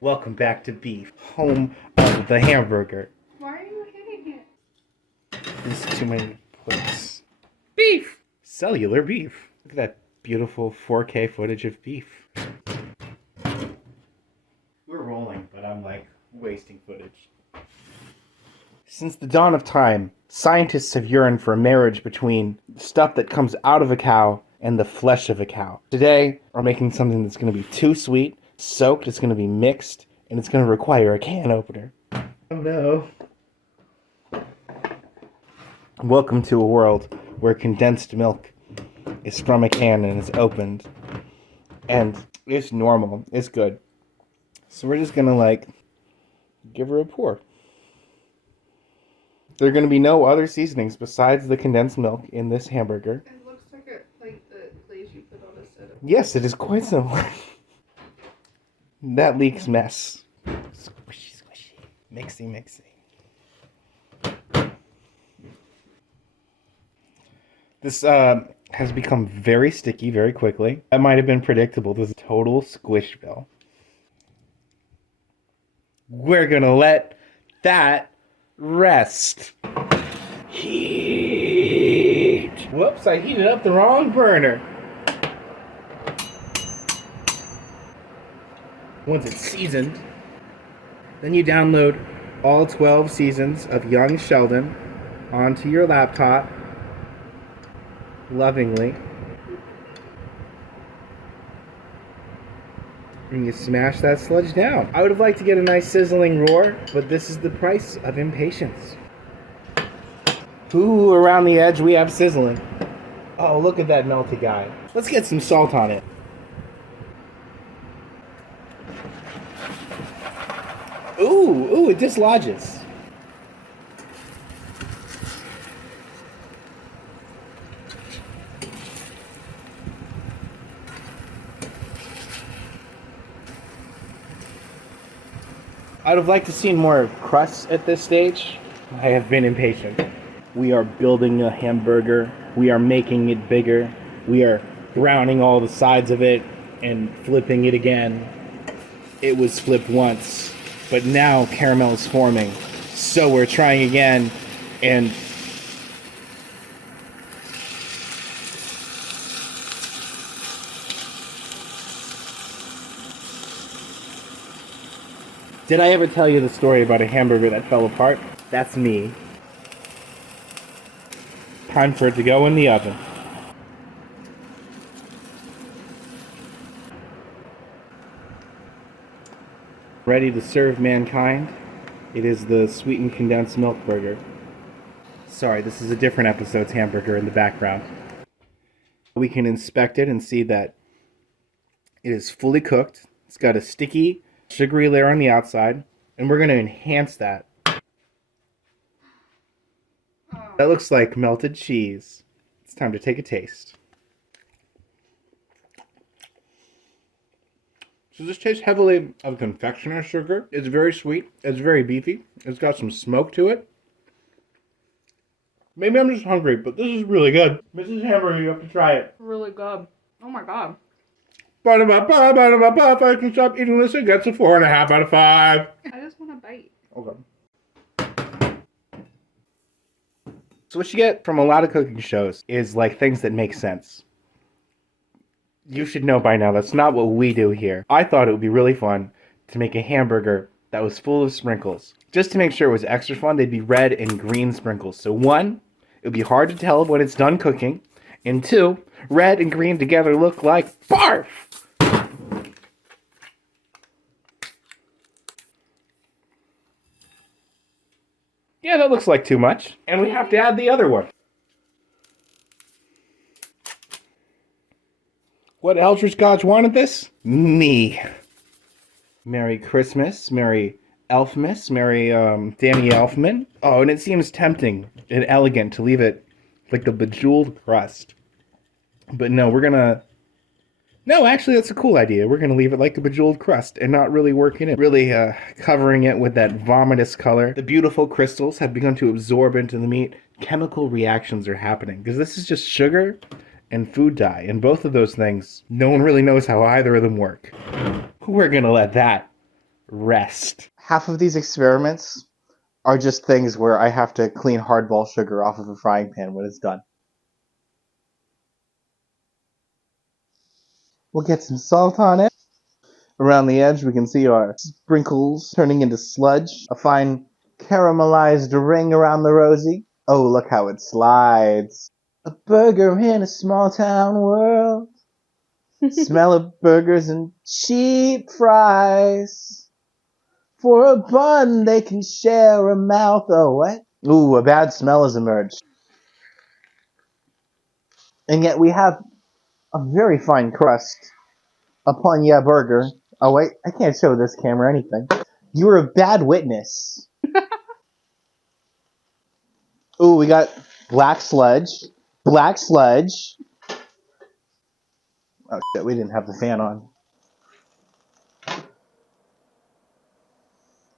Welcome back to Beef, home of the hamburger. Why are you hitting it? There's too many clicks. Beef! Cellular beef. Look at that beautiful 4K footage of beef. We're rolling, but I'm like wasting footage. Since the dawn of time, scientists have yearned for a marriage between stuff that comes out of a cow and the flesh of a cow. Today, we're making something that's going to be too sweet, soaked, it's going to be mixed, and it's going to require a can opener. Oh no. Welcome to a world where condensed milk is from a can and it's opened. And it's normal. It's good. So we're just going to give her a pour. There are going to be no other seasonings besides the condensed milk in this hamburger. It looks like the glaze you put on a set of. Yes, it is quite similar. That leaks mess. Squishy, squishy. Mixy, mixy. This has become very sticky very quickly. That might have been predictable. This is a total squishville. We're gonna let that rest. Heat. Whoops, I heated up the wrong burner. Once it's seasoned, then you download all 12 seasons of Young Sheldon onto your laptop, lovingly, and you smash that sludge down. I would have liked to get a nice sizzling roar, but this is the price of impatience. Ooh, around the edge we have sizzling. Oh, look at that melty guy. Let's get some salt on it. Ooh, it dislodges. I would have liked to see more crusts at this stage. I have been impatient. We are building a hamburger. We are making it bigger. We are browning all the sides of it and flipping it again. It was flipped once, but now caramel is forming. So we're trying again, and did I ever tell you the story about a hamburger that fell apart? That's me. Time for it to go in the oven. Ready to serve mankind. It is the sweetened condensed milk burger. Sorry, this is a different episode's hamburger in the background. We can inspect it and see that it is fully cooked. It's got a sticky, sugary layer on the outside, and we're going to enhance that. That looks like melted cheese. It's time to take a taste. So this tastes heavily of confectioner sugar. It's very sweet. It's very beefy. It's got some smoke to it. Maybe I'm just hungry, but this is really good. Mrs. Hamburger, you have to try it. Really good. Oh my god. Ba-da-ba-ba, if I can stop eating this, it gets a 4.5 out of 5. I just want a bite. Okay. So what you get from a lot of cooking shows is things that make sense. You should know by now that's not what we do here. I thought it would be really fun to make a hamburger that was full of sprinkles. Just to make sure it was extra fun, they'd be red and green sprinkles. So one, it would be hard to tell when it's done cooking. And two, red and green together look like barf! Yeah, that looks like too much. And we have to add the other one. What Eldridge wanted this? Me. Merry Christmas, Merry Elfmas, Merry Danny Elfman. Oh, and it seems tempting and elegant to leave it like the bejeweled crust. But no, we're gonna... No, actually, that's a cool idea. We're gonna leave it like a bejeweled crust and not really working it. Really covering it with that vomitous color. The beautiful crystals have begun to absorb into the meat. Chemical reactions are happening because this is just sugar and food dye. And both of those things, no one really knows how either of them work. We're gonna let that rest. Half of these experiments are just things where I have to clean hardball sugar off of a frying pan when it's done. We'll get some salt on it. Around the edge, we can see our sprinkles turning into sludge. A fine caramelized ring around the rosy. Oh, look how it slides. A burger in a small town world. Smell of burgers and cheap fries. For a bun, they can share a mouth. Oh, what? Ooh, a bad smell has emerged. And yet we have a very fine crust upon ya burger. Oh, wait, I can't show this camera anything. You're a bad witness. Ooh, we got black sludge. Black sludge. Oh, shit, we didn't have the fan on.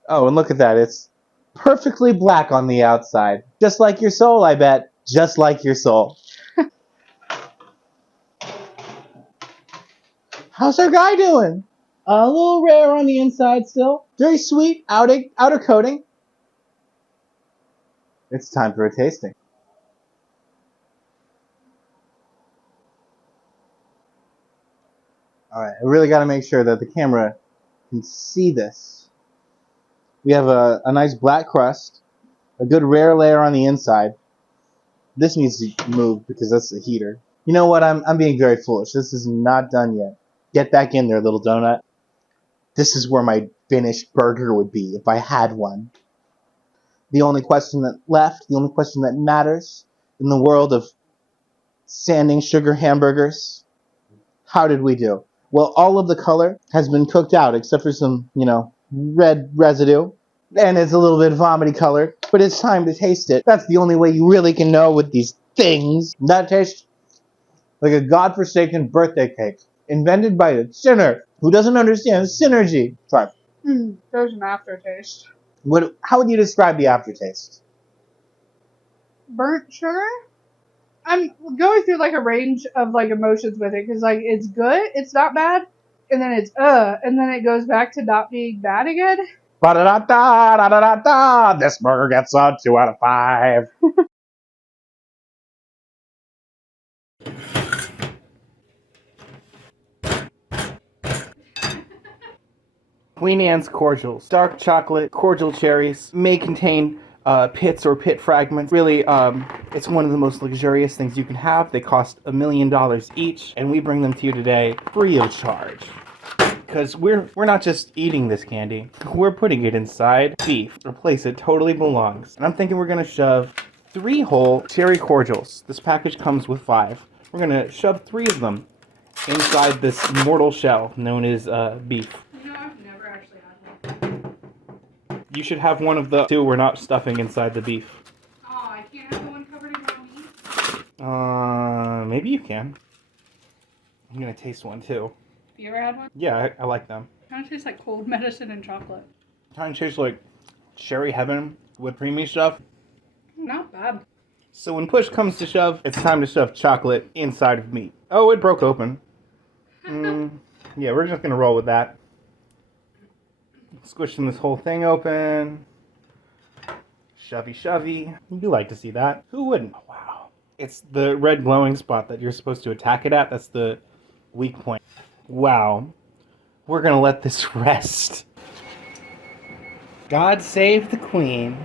Oh, and look at that. It's perfectly black on the outside. Just like your soul, I bet. Just like your soul. How's our guy doing? A little rare on the inside still. Very sweet outer coating. It's time for a tasting. Alright, I really got to make sure that the camera can see this. We have a nice black crust, a good rare layer on the inside. This needs to move because that's the heater. You know what? I'm being very foolish. This is not done yet. Get back in there, little donut. This is where my finished burger would be if I had one. The only question that left, the only question that matters in the world of sanding sugar hamburgers, how did we do? Well, all of the color has been cooked out except for some, red residue. And it's a little bit vomity colored, but it's time to taste it. That's the only way you really can know with these things. That tastes like a godforsaken birthday cake invented by a sinner who doesn't understand synergy. Try. There's an aftertaste. How would you describe the aftertaste? Burnt sugar? I'm going through like a range of like emotions with it because like it's good, it's not bad, and then it's and then it goes back to not being bad again. Ba-da-da-da-da-da-da-da. This burger gets a 2 out of 5. Queen Anne's cordials. Dark chocolate, cordial cherries, may contain pits or pit fragments. Really, it's one of the most luxurious things you can have. They cost $1 million each, and we bring them to you today free of charge. Because we're not just eating this candy, we're putting it inside beef, a place it totally belongs. And I'm thinking we're going to shove 3 whole cherry cordials. This package comes with 5. We're going to shove 3 of them inside this mortal shell known as beef. I've never actually had one. You should have one of the 2 we're not stuffing inside the beef. Oh, I can't have the one covered in ground meat? Maybe you can. I'm going to taste one too. You ever had one? Yeah, I like them. Kind of tastes like cold medicine and chocolate. Kind of tastes like cherry heaven with creamy stuff. Not bad. So when push comes to shove, it's time to shove chocolate inside of meat. Oh, it broke open. Yeah, we're just going to roll with that. Squishing this whole thing open. Shovey. You like to see that. Who wouldn't? Oh, wow. It's the red glowing spot that you're supposed to attack it at. That's the weak point. Wow. We're going to let this rest. God save the Queen.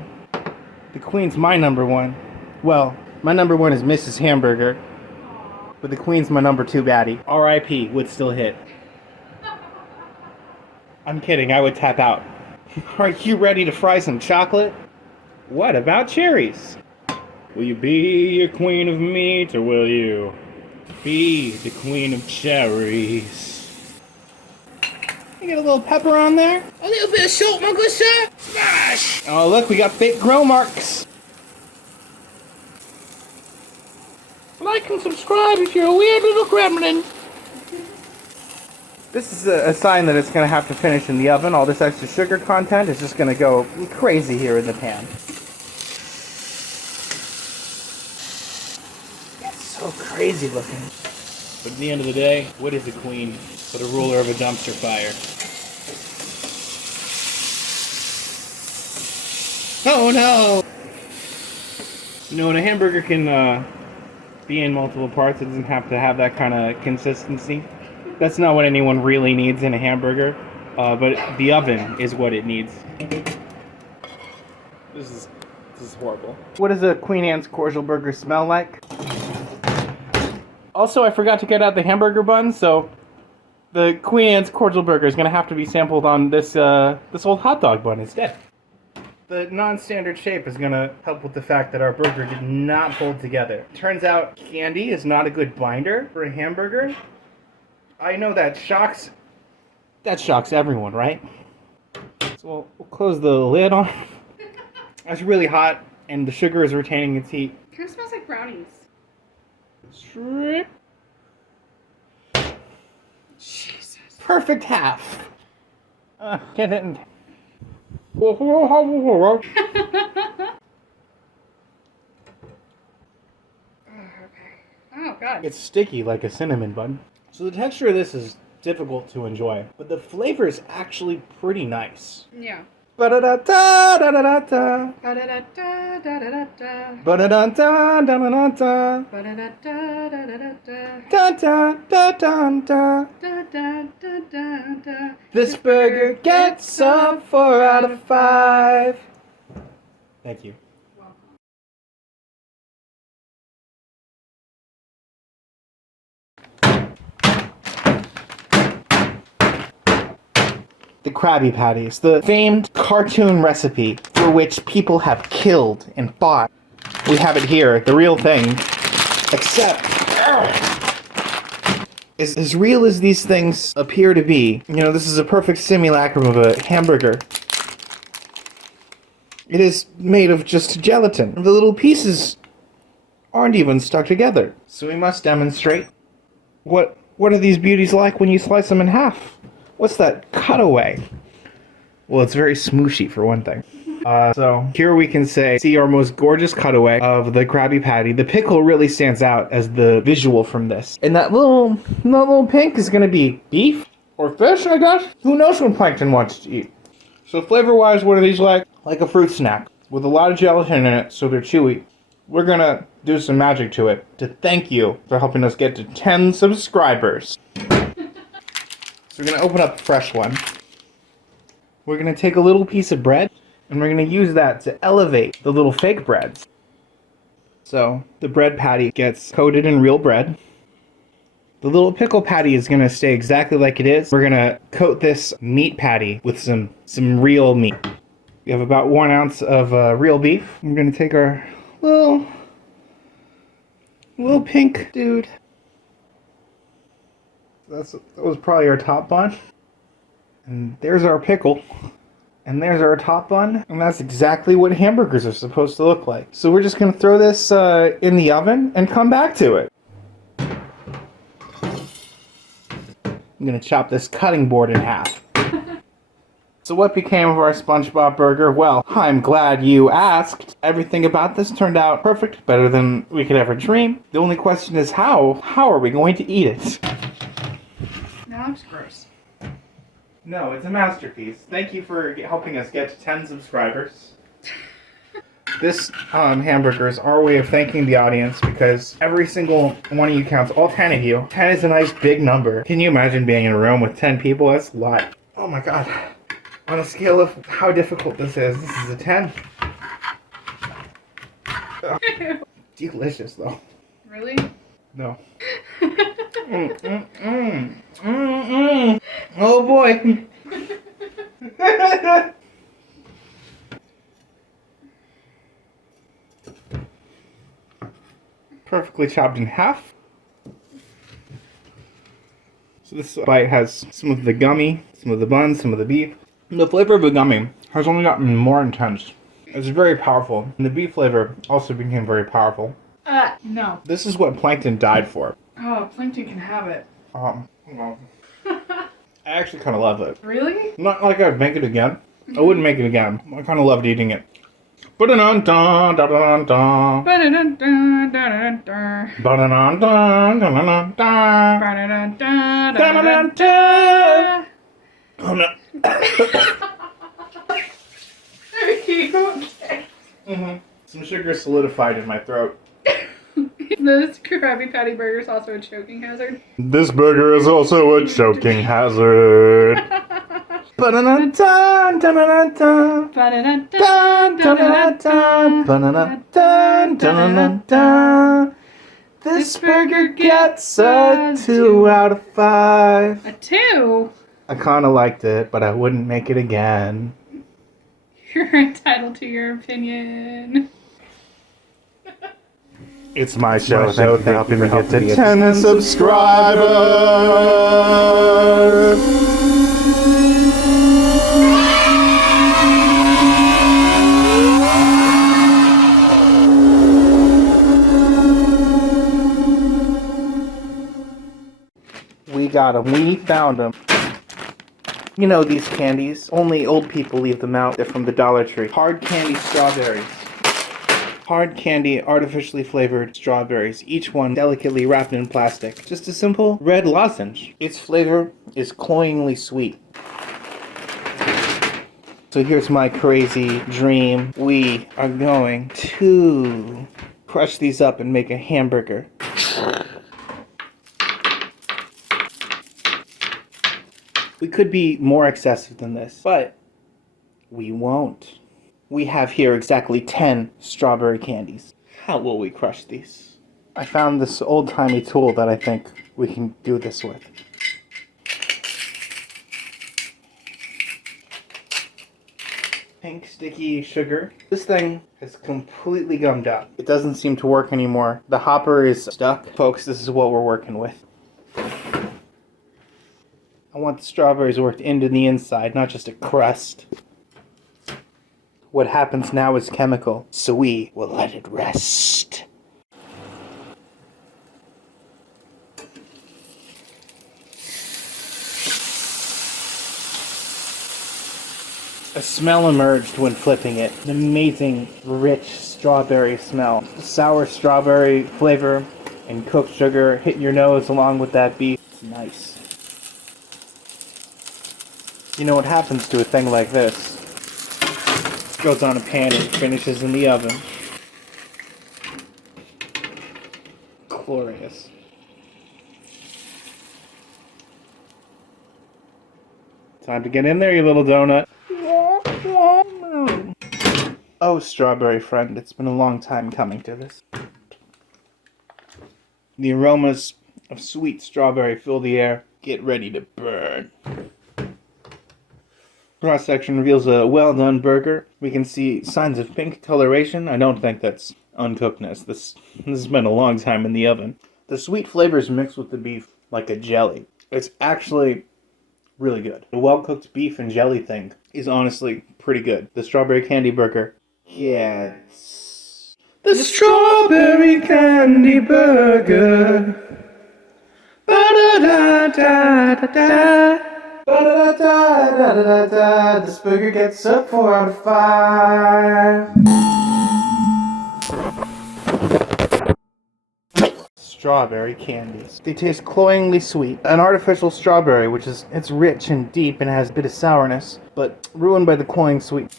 The Queen's my number 1. Well, my number 1 is Mrs. Hamburger. But the Queen's my number 2 baddie. R.I.P. would still hit. I'm kidding, I would tap out. Are you ready to fry some chocolate? What about cherries? Will you be a queen of meat, or will you be the queen of cherries? You get a little pepper on there? A little bit of salt, my good sir? Smash! Oh, look, we got fake grill marks. Like and subscribe if you're a weird little gremlin. This is a sign that it's going to have to finish in the oven. All this extra sugar content is just going to go crazy here in the pan. It's so crazy looking. But at the end of the day, what is a queen but a ruler of a dumpster fire? Oh no! No, and a hamburger can be in multiple parts. It doesn't have to have that kind of consistency. That's not what anyone really needs in a hamburger. But the oven is what it needs. This is horrible. What does a Queen Anne's cordial burger smell like? Also, I forgot to get out the hamburger bun, so the Queen Anne's cordial burger is going to have to be sampled on this old hot dog bun instead. The non-standard shape is going to help with the fact that our burger did not hold together. Turns out candy is not a good binder for a hamburger. I know that shocks everyone, right? So we'll close the lid on. It's really hot, and the sugar is retaining its heat. Kind of smells like brownies. Strip. Jesus. Perfect half. Get it. Okay. Oh god. It's sticky like a cinnamon bun. So the texture of this is difficult to enjoy, but the flavor is actually pretty nice. Yeah. Ba-da-da-da, da-da-da-da. Ba-da-da-da-da-da-da. Ba-da-da-da-da-da-da-da. Ba-da-da-da-da-da-da. Da-da-da-da-da-da. Da-da-da-da-da. This burger gets a 4 out of 5. Thank you. The Krabby Patties, the famed cartoon recipe for which people have killed and fought. We have it here, the real thing. Except, as real as these things appear to be, you know, this is a perfect simulacrum of a hamburger. It is made of just gelatin. The little pieces aren't even stuck together. So we must demonstrate. What are these beauties like when you slice them in half? What's that cutaway? Well, it's very smooshy for one thing. So here we can see our most gorgeous cutaway of the Krabby Patty. The pickle really stands out as the visual from this. And that little pink is gonna be beef or fish, I guess? Who knows what Plankton wants to eat? So flavor-wise, what are these like? Like a fruit snack with a lot of gelatin in it, so they're chewy. We're gonna do some magic to it to thank you for helping us get to 10 subscribers. So we're going to open up a fresh one. We're going to take a little piece of bread, and we're going to use that to elevate the little fake breads. So the bread patty gets coated in real bread. The little pickle patty is going to stay exactly like it is. We're going to coat this meat patty with some real meat. We have about 1 ounce of real beef. We're going to take our little pink dude. That was probably our top bun. And there's our pickle. And there's our top bun. And that's exactly what hamburgers are supposed to look like. So we're just going to throw this in the oven and come back to it. I'm going to chop this cutting board in half. So what became of our SpongeBob burger? Well, I'm glad you asked. Everything about this turned out perfect, better than we could ever dream. The only question is how? How are we going to eat it? That looks gross. No, it's a masterpiece. Thank you for helping us get to 10 subscribers. This hamburger is our way of thanking the audience because every single one of you counts, all 10 of you. 10 is a nice big number. Can you imagine being in a room with 10 people? That's a lot. Oh my god. On a scale of how difficult this is a 10. Delicious though. Really? No. Oh boy. Perfectly chopped in half. So this bite has some of the gummy, some of the bun, some of the beef. The flavor of the gummy has only gotten more intense. It's very powerful. And the beef flavor also became very powerful. No. This is what Plankton died for. Oh, Plankton can have it. Well, I actually kind of love it. Really? Not like I'd make it again. I wouldn't make it again. I kind of loved eating it. Ba-da-dun-dun, da-da-dun-dun. Ba-da-dun-dun-dun-dun-dun. Ba-da-dun-dun-dun-dun-dun. Ba-da-dun-dun-dun-dun-dun. Da-da-dun-dun. Oh no. Are you okay? Mm-hmm. Some sugar solidified in my throat. This Krabby Patty burger is also a choking hazard. This burger is also a choking hazard. Ba-da-da-dun, da-da-da-dun. Dun, dun-da-da-dun, ba-da-da-dun, dun-da-da-dun. This burger gets a 2 out of 5. A 2? I kinda liked it, but I wouldn't make it again. You're entitled to your opinion. It's my show. Thank you for helping me get to 10 subscribers. We got them. We found them. You know these candies. Only old people leave them out. They're from the Dollar Tree. Hard candy strawberries. Hard candy, artificially flavored strawberries, each one delicately wrapped in plastic. Just a simple red lozenge. Its flavor is cloyingly sweet. So here's my crazy dream. We are going to crush these up and make a hamburger. We could be more excessive than this, but we won't. We have here exactly 10 strawberry candies. How will we crush these? I found this old-timey tool that I think we can do this with. Pink sticky sugar. This thing has completely gummed up. It doesn't seem to work anymore. The hopper is stuck. Folks, this is what we're working with. I want the strawberries worked into the inside, not just a crust. What happens now is chemical, so we will let it rest. A smell emerged when flipping it. An amazing, rich strawberry smell. The sour strawberry flavor and cooked sugar hit your nose along with that beef. It's nice. You know what happens to a thing like this? Goes on a pan and finishes in the oven. Glorious. Time to get in there, you little donut. Oh, strawberry friend, it's been a long time coming to this. The aromas of sweet strawberry fill the air. Get ready to burn. Cross-section reveals a well-done burger. We can see signs of pink coloration. I don't think that's uncookedness. This has been a long time in the oven. The sweet flavors mix with the beef like a jelly. It's actually really good. The well-cooked beef and jelly thing is honestly pretty good. The strawberry candy burger gets the strawberry candy burger. Ba-da-da-da-da-da. Ba-da-da-da-da-da-da. This burger gets a 4 out of 5. Strawberry candies. They taste cloyingly sweet. An artificial strawberry, it's rich and deep and has a bit of sourness, but ruined by the cloying sweet.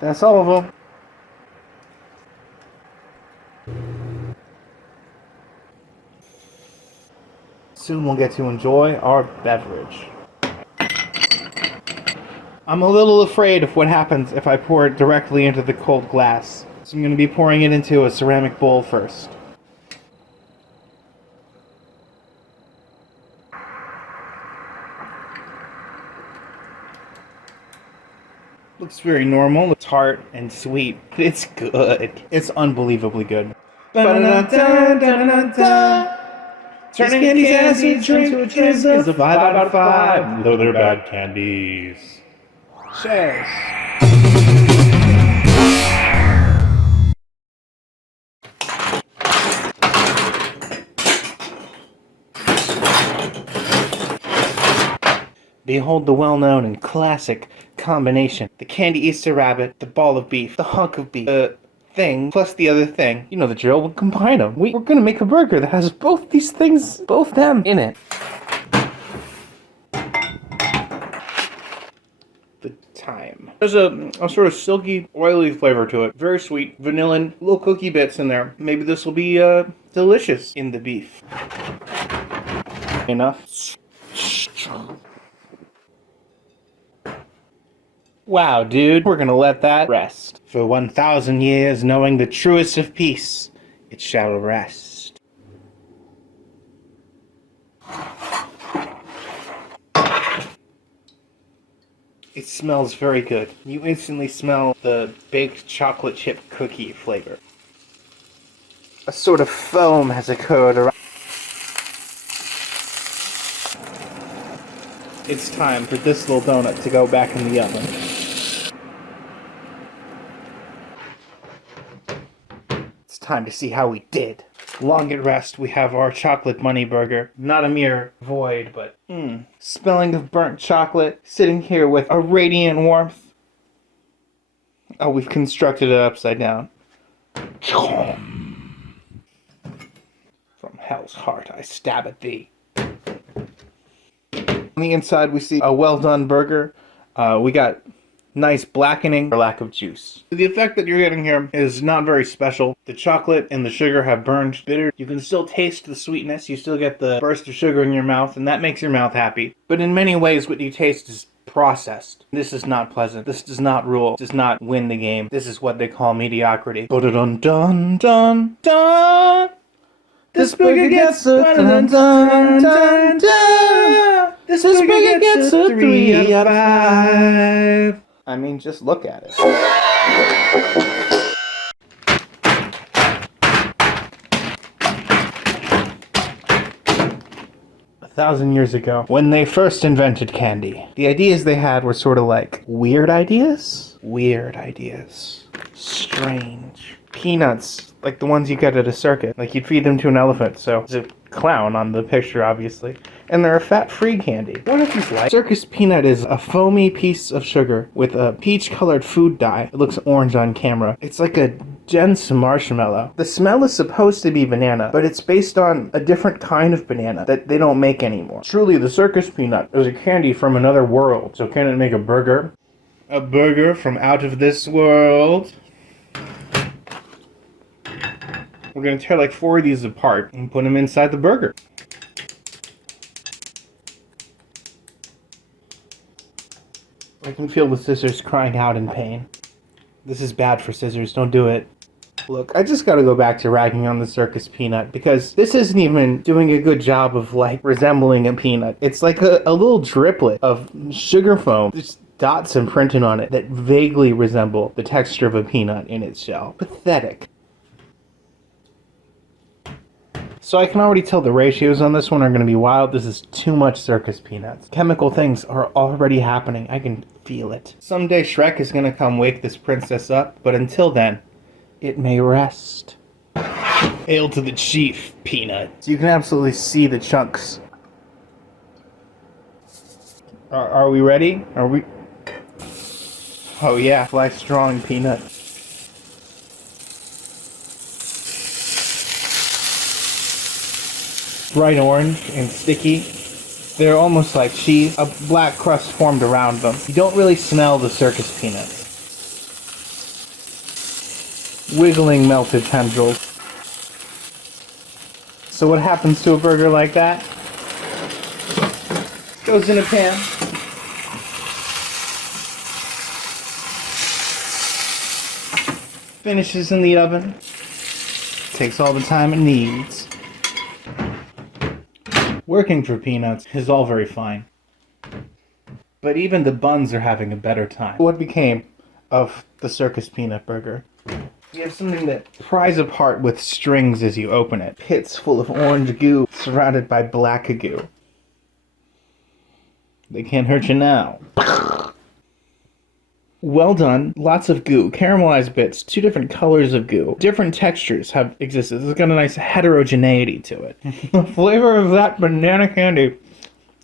That's all of them. Soon we'll get to enjoy our beverage. I'm a little afraid of what happens if I pour it directly into the cold glass. So I'm going to be pouring it into a ceramic bowl first. Looks very normal. It's tart and sweet. It's good. It's unbelievably good. Turning candies acid drink into a drink is a 5 out of 5. Though they're bad candies. Cheers. Behold the well-known and classic combination. The candy Easter rabbit, the ball of beef, the hunk of beef, the thing plus the other thing. You know the drill, we'll combine them. We're gonna make a burger that has both these things, both them in it. The time. There's a sort of silky, oily flavor to it. Very sweet, vanilla, little cookie bits in there. Maybe this will be delicious in the beef. Enough. Wow, dude, we're gonna let that rest. For 1,000 years, knowing the truest of peace, it shall rest. It smells very good. You instantly smell the baked chocolate chip cookie flavor. A sort of foam has occurred around. It's time for this little donut to go back in the oven. It's time to see how we did. Long at rest, we have our chocolate money burger. Not a mere void, but smelling of burnt chocolate, sitting here with a radiant warmth. Oh, we've constructed it upside down. From hell's heart, I stab at thee. On the inside, we see a well-done burger. We got nice blackening for lack of juice. The effect that you're getting here is not very special. The chocolate and the sugar have burned bitter. You can still taste the sweetness. You still get the burst of sugar in your mouth, and that makes your mouth happy. But in many ways, what you taste is processed. This is not pleasant. This does not rule. This does not win the game. This is what they call mediocrity. Dun-dun-dun-dun-dun. This burger gets a dun-dun-dun-dun-dun. This burger gets a 3 out of 5. I mean, just look at it. 1,000 years ago, when they first invented candy, the ideas they had were sort of like weird ideas. Weird ideas. Strange. Peanuts, like the ones you get at a circus. Like you'd feed them to an elephant, so it's a clown on the picture, obviously. And they're a fat-free candy. What if these like? Circus peanut is a foamy piece of sugar with a peach-colored food dye. It looks orange on camera. It's like a dense marshmallow. The smell is supposed to be banana, but it's based on a different kind of banana that they don't make anymore. Truly, the circus peanut is a candy from another world. So can it make a burger? A burger from out of this world? We're going to tear like 4 of these apart and put them inside the burger. I can feel the scissors crying out in pain. This is bad for scissors, don't do it. Look, I just gotta go back to ragging on the circus peanut because this isn't even doing a good job of like resembling a peanut. It's like a little driplet of sugar foam. There's dots imprinted on it that vaguely resemble the texture of a peanut in its shell. Pathetic. So I can already tell the ratios on this one are going to be wild. This is too much circus peanuts. Chemical things are already happening. I can feel it. Someday Shrek is going to come wake this princess up, but until then, it may rest. Hail to the chief, Peanut. So you can absolutely see the chunks. Are we ready? Are we? Oh yeah, fly strong, Peanut. Bright orange and sticky. They're almost like cheese. A black crust formed around them. You don't really smell the circus peanuts. Wiggling melted tendrils. So what happens to a burger like that? Goes in a pan. Finishes in the oven. Takes all the time it needs. Working for peanuts is all very fine. But even the buns are having a better time. What became of the circus peanut burger? You have something that pries apart with strings as you open it. Pits full of orange goo surrounded by black goo. They can't hurt you now. Well done. Lots of goo. Caramelized bits. 2 different colors of goo. Different textures have existed. It's got a nice heterogeneity to it. The flavor of that banana candy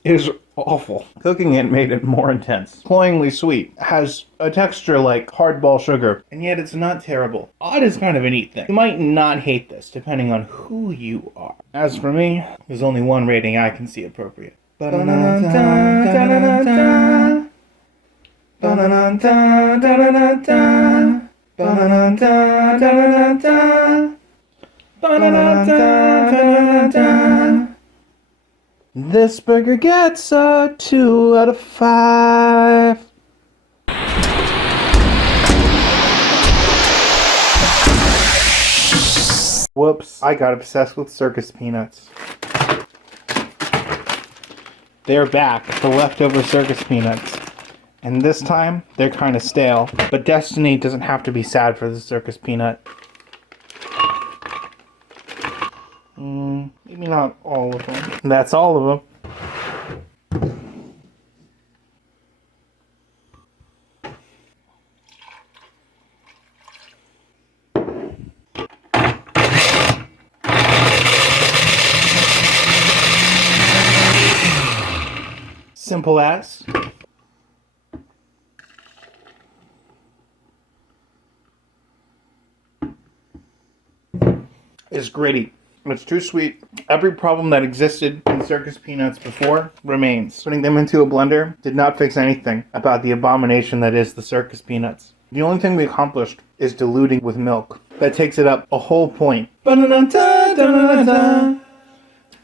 is awful. Cooking it made it more intense. Cloyingly sweet. Has a texture like hardball sugar, and yet it's not terrible. Odd is kind of a neat thing. You might not hate this, depending on who you are. As for me, there's only one rating I can see appropriate. This burger gets a 2 out of 5. Whoops, I got obsessed with circus peanuts. They're back, the leftover circus peanuts. And this time, they're kind of stale. But destiny doesn't have to be sad for the circus peanut. Maybe not all of them. That's all of them. Simple as. It's gritty. It's too sweet. Every problem that existed in circus peanuts before remains. Putting them into a blender did not fix anything about the abomination that is the circus peanuts. The only thing we accomplished is diluting with milk. That takes it up a whole point. The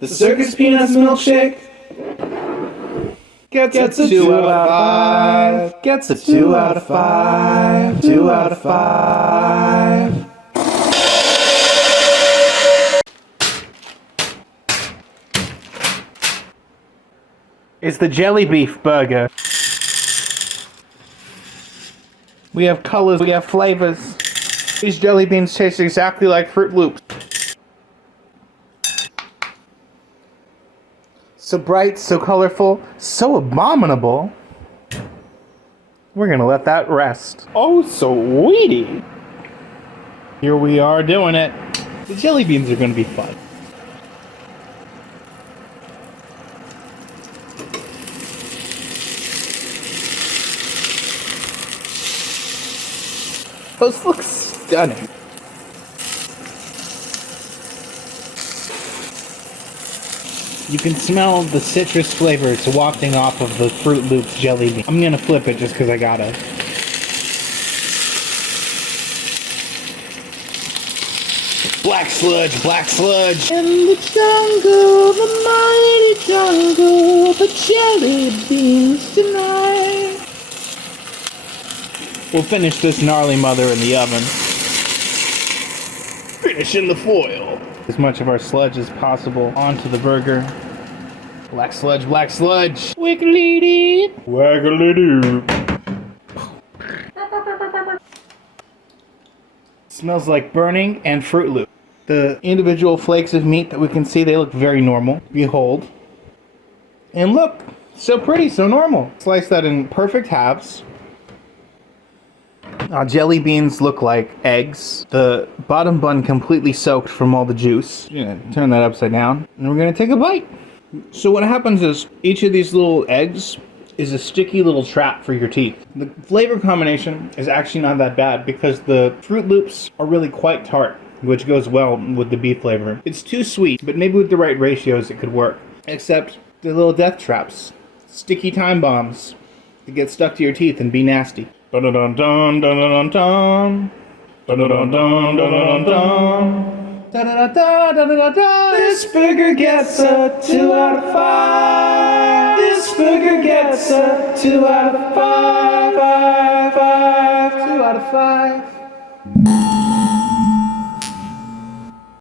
circus peanuts milkshake gets a 2 out of 5. Gets a 2 out of 5. 2 out of 5. It's the jelly beef burger. We have colors, we have flavors. These jelly beans taste exactly like Fruit Loops. So bright, so colorful, so abominable. We're gonna let that rest. Oh, sweetie. Here we are doing it. The jelly beans are gonna be fun. Those look stunning. You can smell the citrus flavors wafting off of the Fruit Loops jelly bean. I'm gonna flip it just because I gotta. Black sludge, black sludge. In the jungle, the mighty jungle, the jelly beans tonight. We'll finish this gnarly mother in the oven. Finish in the foil. As much of our sludge as possible onto the burger. Black sludge, black sludge. Wiggly-dee. Waggly-doo. Smells like burning and Fruit Loop. The individual flakes of meat that we can see, they look very normal. Behold. And look, so pretty, so normal. Slice that in perfect halves. Jelly beans look like eggs. The bottom bun completely soaked from all the juice. Turn that upside down, and we're gonna take a bite. So what happens is each of these little eggs is a sticky little trap for your teeth. The flavor combination is actually not that bad because the Fruit Loops are really quite tart, which goes well with the beef flavor. It's too sweet, but maybe with the right ratios it could work. Except the little death traps, sticky time bombs that get stuck to your teeth and be nasty. Dun dun dun dun dun dun dun dun dun dun dun. This burger gets a 2 out of 5. This burger gets a 2 out of 5. 2 out of 5.